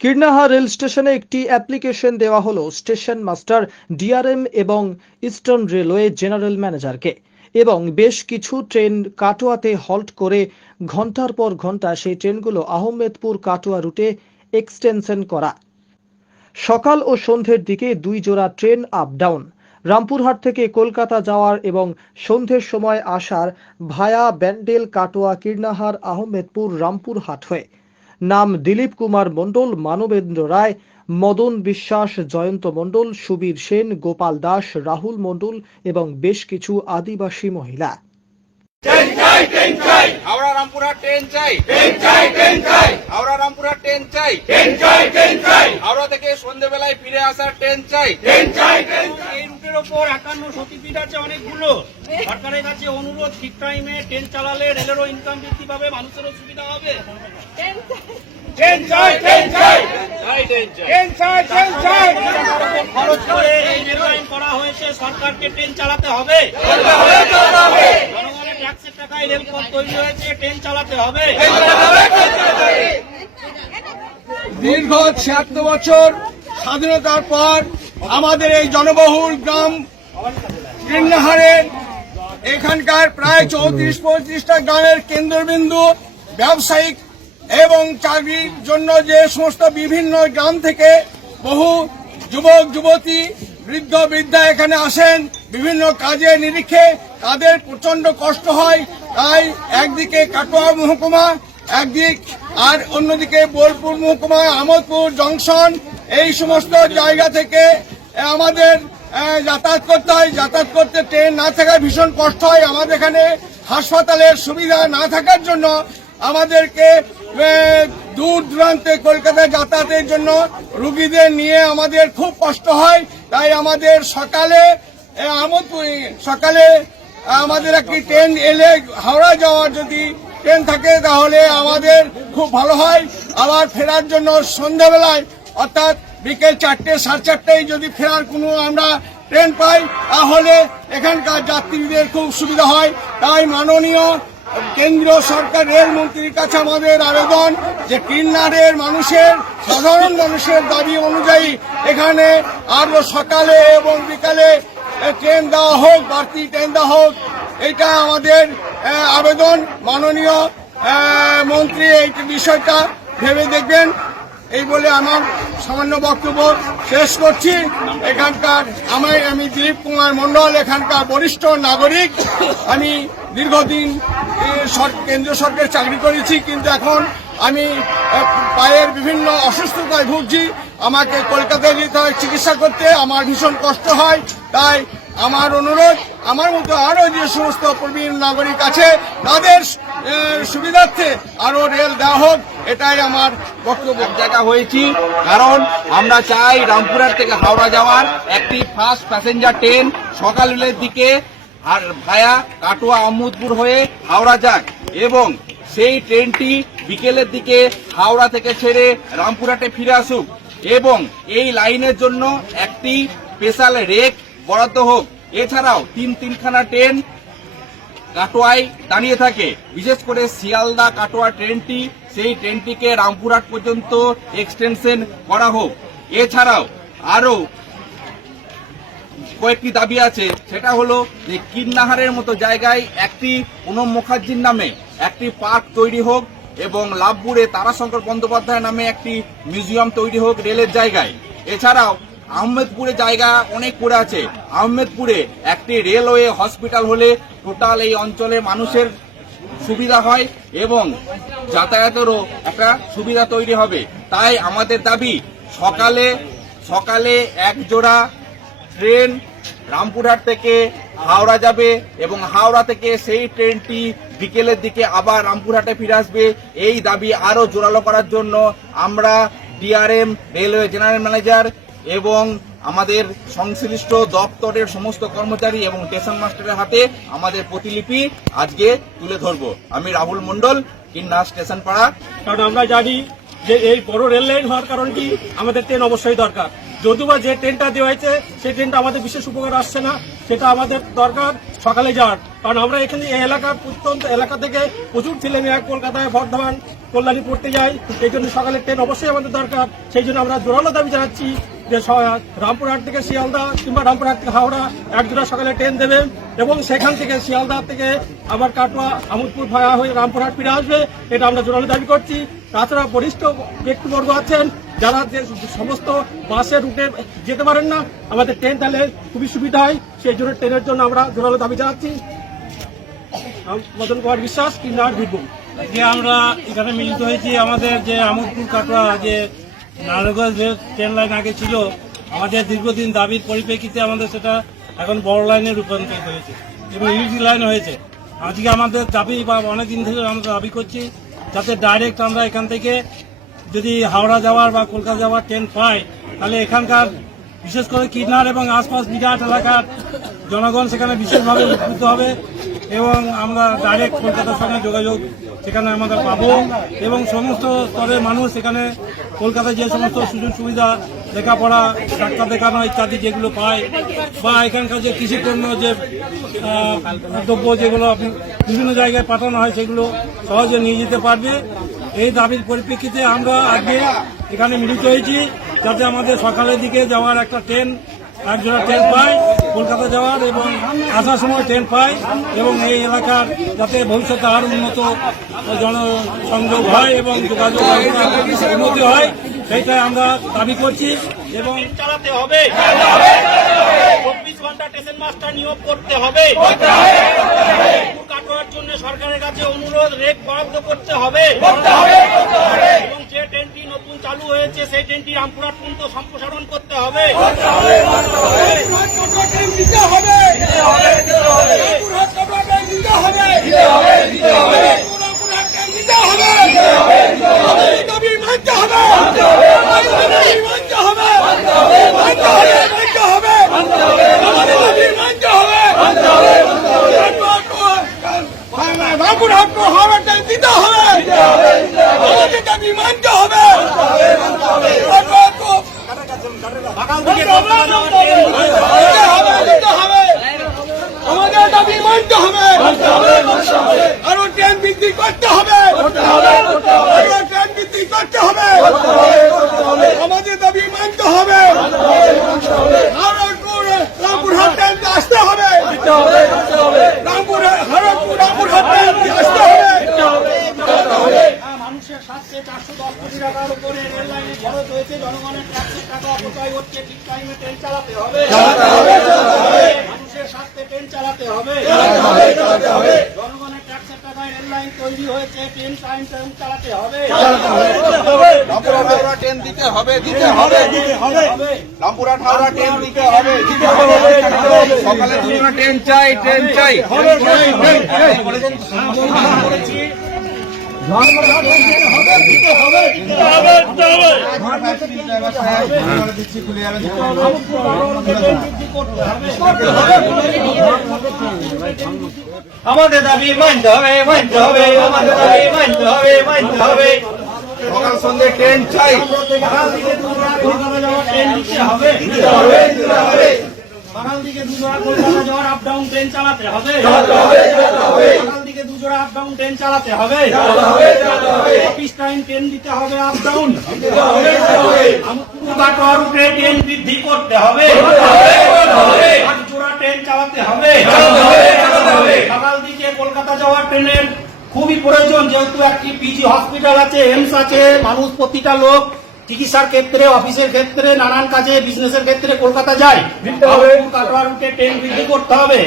কীর্ণাহা rail স্টেশনে একটি application দেওয়া হলো স্টেশন মাস্টার ডিআরএম এবং ইস্টার্ন রেলওয়ে জেনারেল ম্যানেজারকে। এবং বেশ কিছু ট্রেন কাটোয়াতে হল্ট করে ঘণ্টার পর ঘণ্টা সেই ট্রেনগুলো আহমেদপুর কাটোয়া রুটে এক্সটেনশন করা। সকাল ও সন্ধ্যের দিকে দুই জোড়া ট্রেন আপ ডাউন। রামপুরহাট থেকে কলকাতা যাওয়ার এবং সন্ধ্যের সময় আসার ভায়া ব্যান্ডেল কাটোয়া কীর্ণাহার আহমেদপুর রামপুরহাট হয়ে। নাম দিলীপ কুমার মণ্ডল, মানবেন্দ্র রায়, মদন বিশ্বাস, জয়ন্ত মণ্ডল, সুবীর সেন, গোপাল দাস, রাহুল মণ্ডল এবং বেশ কিছু আদিবাসী মহিলা। হাওড়া রামপুরহাট ট্রেন চাই ট্রেন চাই ট্রেন চাই হাওড়া রামপুরহাট ট্রেন চাই ট্রেন চাই ট্রেন চাই হাওড়া থেকে সন্ধ্যেবেলায় ফিরে আসার ট্রেন চাই ট্রেন চাই ট্রেন এই রুটের ওপর একান্ন সতীপীঠ আছে অনেকগুলো সরকারের কাছে অনুরোধ ঠিক টাইমে ট্রেন চালালে রেলেরও ইনকাম বৃদ্ধি পাবে মানুষেরও সুবিধা হবে ট্রেন চাই ট্রেন চাই ট্রেন চাই ট্রেন চাই খরচ করে এই রেল লাইন করা হয়েছে সরকারকে ট্রেন চালাতে হবে জনগণের ট্যাক্সের টাকায় রেলপথ তৈরি হয়েছে ট্রেন চালাতে হবে। দীর্ঘ ছিয়াত্তর বছর স্বাধীনতার পর আমাদের এই জনবহুল গ্রাম এখানকার প্রায় চৌত্রিশ পঁয়ত্রিশটা গ্রামের কেন্দ্রবিন্দু ব্যবসায়িক এবং চাকরির জন্য যে সমস্ত বিভিন্ন গ্রাম থেকে বহু যুবক, যুবতী, বৃদ্ধ, বৃদ্ধা এখানে আসেন, বিভিন্ন কাজে নিরিখে তাদের প্রচণ্ড কষ্ট হয়। তাই একদিকে কাটোয়া মহকুমা, একদিক আর অন্যদিকে বোলপুর মহকুমা আমোদপুর জংশন, এই সমস্ত জায়গা থেকে আমাদের যাতায়াত করতে হয়। যাতায়াত করতে ট্রেন না থাকায় ভীষণ কষ্ট হয়। আমাদের এখানে হাসপাতালের সুবিধা না থাকার জন্য আমাদেরকে দূর দূরান্তে কলকাতায় যাতায়াতের জন্য রুগীদের নিয়ে আমাদের খুব কষ্ট হয়। তাই আমাদের সকালে আমোদপুর সকালে আমাদের একটি ট্রেন এলে হাওড়া যাওয়ার যদি ট্রেন থাকে, তাহলে আমাদের খুব ভালো হয়। আবার ফেরার জন্য সন্ধ্যাবেলায়, অর্থাৎ বিকেল চারটে, সাড়ে চারটেয় যদি ফেরার কোনো আমরা ট্রেন পাই, তাহলে এখানকার যাত্রীদের খুব সুবিধা হয়। তাই মাননীয় কেন্দ্রীয় সরকার, রেলমন্ত্রীর কাছে আমাদের আবেদন যে কিন্নারের মানুষের, সাধারণ মানুষের দাবি অনুযায়ী এখানে আরও সকালে এবং বিকালে ট্রেন দেওয়া হোক, বাড়তি ট্রেন দেওয়া হোক, এটা আমাদের আবেদন মাননীয় মন্ত্রী, এই বিষয়টা ভেবে দেখবেন। এই বলে আমার সামান্য বক্তব্য শেষ করছি। এখানকার আমি আমি দিলীপ কুমার মণ্ডল, এখানকার বরিষ্ঠ নাগরিক, আমি দীর্ঘদিন কেন্দ্রীয় সরকারের চাকরি করেছি, কিন্তু এখন আমি পায়ের বিভিন্ন অসুস্থতায় ভুগছি। আমাকে কলকাতায় যেতে হয়, চিকিৎসা করতে, আমার ভীষণ কষ্ট হয়। তাই আমার অনুরোধ, আমার মতো আরও যে সমস্ত প্রবীণ নাগরিক আছে, তাদের সুবিধার্থে আরও রেল দেওয়া হোক, এটাই আমার বক্তব্য। জায়গা হয়েছি, কারণ আমরা চাই রামপুরহাট থেকে হাওড়া যাওয়ার একটি ফার্স্ট প্যাসেঞ্জার ট্রেন সকালের দিকে আর ভায়া কাটোয়া আহমদপুর হয়ে হাওড়া যাক এবং সেই ট্রেনটি বিকেলের দিকে হাওড়া থেকে ছেড়ে রামপুরহাটে ফিরে আসুক। এবং এই লাইনের জন্য একটি স্পেশাল রেক বরাদ্দ হোক। এছাড়াও তিন তিনখানা ট্রেন কাটোয়ায় দাঁড়িয়ে থাকে। বিশেষ করে শিয়ালদা কাটোয়া ট্রেনটি, সেই ট্রেনটিকে রামপুরহাট পর্যন্ত এক্সটেনশন করা হোক। এছাড়াও আরও কয়েকটি দাবি আছে। সেটা হলো যে কিন্নাহারের মতো জায়গায় একটি পুনম মুখার্জির নামে একটি পার্ক তৈরি হোক। এবং লাভপুরে তারাশঙ্কর বন্দ্যোপাধ্যায়ের নামে একটি মিউজিয়াম তৈরি হোক রেলের জায়গায়। এছাড়াও আহমেদপুরে জায়গা অনেক পড়ে আছে। আহমেদপুরে একটি রেলওয়ে হসপিটাল হলে টোটাল এই অঞ্চলে মানুষের সুবিধা হয় এবং যাতায়াতেরও একটা সুবিধা তৈরি হবে। তাই আমাদের দাবি, সকালে সকালে এক জোড়া ট্রেন রামপুরহাট থেকে হাওড়া যাবে এবং হাওড়া থেকে সেই ট্রেনটি বিকেলের দিকে আবার রামপুরহাটে ফিরে আসবে। এই দাবি আরও জোরালো করার জন্য আমরা ডিআরএম, রেলওয়ে জেনারেল ম্যানেজার এবং আমাদের সংশ্লিষ্ট দপ্তরের সমস্ত কর্মচারী এবং স্টেশন মাস্টারের হাতে আমাদের প্রতিলিপি আজকে তুলে ধরবো। আমি রাহুল মণ্ডল কিন্না স্টেশন পাড়া কারণ আমরা জানি যে এই বড় রেল লাইন হওয়ার কারণ কি? আমাদের ট্রেন অবশ্যই দরকার। যদিও বা যে ট্রেনটা দেওয়া হয়েছে, সেই ট্রেনটা আমাদের বিশেষ উপকার আসছে না। সেটা আমাদের দরকার, সকালে যাওয়ার। কারণ আমরা এখানে এই এলাকার প্রত্যন্ত এলাকা থেকে প্রচুর ছেলে মেয়ে কলকাতায় বর্ধমান, কল্যাণী পড়তে যাই এই জন্য সকালের ট্রেন অবশ্যই আমাদের দরকার। সেই জন্য আমরা জোরালো দাবি জানাচ্ছি যে রামপুরহাট থেকে শিয়ালদা কিংবা রামপুরহাট থেকে হাওড়া এক দুটা সকালে ট্রেন দেবেন এবং সেখান থেকে শিয়ালদা থেকে আবার কাটোয়া, আমোদপুর ভাড়া হয়ে রামপুরহাট ফিরে আসবে। এটা আমরা জোরালো দাবি করছি। তাছাড়া বরিষ্ঠ ব্যক্তিবর্গ আছেন যারা যে সমস্ত বাসের রুটে যেতে পারেন না, আমাদের ট্রেন তাহলে খুবই সুবিধা হয়। সেই জন্য ট্রেনের জন্য আমরা জোরালো দাবি জানাচ্ছি। মদন কুমার বিশ্বাস কিন্নার বীরভূম। যে আমরা এখানে মিলিত হয়েছি, আমাদের যে আমোদপুর কাটোয়া যে নারায়ণগঞ্জ ট্রেন লাইন আগে ছিল, আমাদের দীর্ঘদিন দাবির পরিপ্রেক্ষিতে আমাদের সেটা এখন বড় লাইনে রূপান্তরিত হয়েছে এবং ইউজি লাইন হয়েছে। আজকে আমাদের দাবি বা অনেকদিন থেকে আমরা দাবি করছি, যাতে ডাইরেক্ট আমরা এখান থেকে যদি হাওড়া যাওয়ার বা কলকাতা যাওয়ার ট্রেন পায়, তাহলে এখানকার বিশেষ করে কিনার এবং আশপাশ বিরাট এলাকার জনগণ সেখানে বিশেষভাবে উপকৃত হবে এবং আমরা ডাইরেক্ট কলকাতার সঙ্গে যোগাযোগ সেখানে আমরা পাবো এবং সমস্ত স্তরের মানুষ সেখানে কলকাতায় যে সমস্ত সুযোগ সুবিধা, লেখাপড়া, ডাক্তার দেখানো ইত্যাদি যেগুলো পায় বা এখানকার যে কৃষিপণ্য, যে দ্রব্য যেগুলো বিভিন্ন জায়গায় পাঠানো হয় সেগুলো সহজে নিয়ে যেতে পারবে। এই দাবির পরিপ্রেক্ষিতে আমরা আজকে এখানে মিলিত হয়েছি যাতে আমাদের সকালের দিকে যাওয়ার একটা ট্রেন, একজোড়া ট্রেন পাই কলকাতা যাওয়ার এবং আসার সময় ট্রেন পাই এবং এই এলাকার যাতে ভবিষ্যতে আরও উন্নত জনসংযোগ হয় এবং যোগাযোগ উন্নতি হয়, সেইটাই আমরা দাবি করছি এবং চালাতে হবে। চব্বিশ ঘণ্টা স্টেশন মাস্টার নিয়োগ করতে হবে। সরকারের কাছে অনুরোধ রেক বরাদ্দ করতে হবে। এবং যে ট্রেনটি নতুন চালু হয়েছে সেই ট্রেনটি রামপুরহাট পর্যন্ত সম্প্রসারণ করতে হবে দিতে হবে রামপুরহাট কাটোয়াটাই দিতে হবে দিতে হবে দিতে হবে আমাদের দাবি মানতে হবে আমাদের দাবি মানতে হবে মানতে হবে মানতে হবে আমাদের দাবি মানতে হবে রামপুরহাট তো হাওড়াটাই দিতে হবে আমাদের দাবি মানতে হবে রামপুরহাট তো বাগান থেকে কলকাতা যাওয়ার ট্রেন দিতে হবে দিতে হবে আমাদের দাবি মানতে হবে আরও ট্রেন বৃদ্ধি করতে হবে আরও ট্রেন বৃদ্ধি করতে হবে আমাদের দাবি মানতে হবে আরও রামপুরহাট ট্রেন আসতে হবে রামপুর হরদপুর রামপুরহাট ট্রেন আসতে হবে মানুষের স্বার্থে চারশো দশ কোটি টাকার উপরে রেল লাইনে খরচ হয়েছে জনগণের ট্যাক্সের টাকা অপচয় হচ্ছে ঠিক টাইমে ট্রেন চালাতে হবে। মানুষের স্বার্থে ট্রেন চালাতে হবে। জনগণের ট্যাক্সের টাকায় রেল লাইন তৈরি হয়েছে ট্রেন টাইম টাইম চালাতে হবে। হাওড়া ট্রেন দিতে হবে দিতে হবে। রামপুরহাট হাওড়া ট্রেন দিতে হবে দিতে হবে। সকালে দুটো ট্রেন চাই ট্রেন চাই। আমাদের দাবি মানতে হবে মানতে হবে আমাদের দাবি মানতে হবে মানতে হবে। সকাল সন্ধ্যে ট্রেন চাই। ট্রেন দিতে হবে। বাগান দিকে দুজোড়া কলকাতা যাওয়ার আপ ডাউন ট্রেন চালাতে হবে। দিকে দুজোড়া আপ ডাউন ট্রেন চালাতে হবে। অফিস টাইম ট্রেন দিতে হবে আপ ডাউন ট্রেন বৃদ্ধি করতে হবে। আট জোড়া ট্রেন চালাতে হবে। সকাল দিকে কলকাতা যাওয়ার ট্রেনের খুবই প্রয়োজন যেহেতু একটি পিজি হসপিটাল আছে এমস আছে মানুষ প্রতিটা লোক চিকিৎসার ক্ষেত্রে অফিসের ক্ষেত্রে নানান কাজে বিজনেসের ক্ষেত্রে কলকাতা যায়। কাটোয়া রুটে ট্রেন বৃদ্ধি করতে হবে।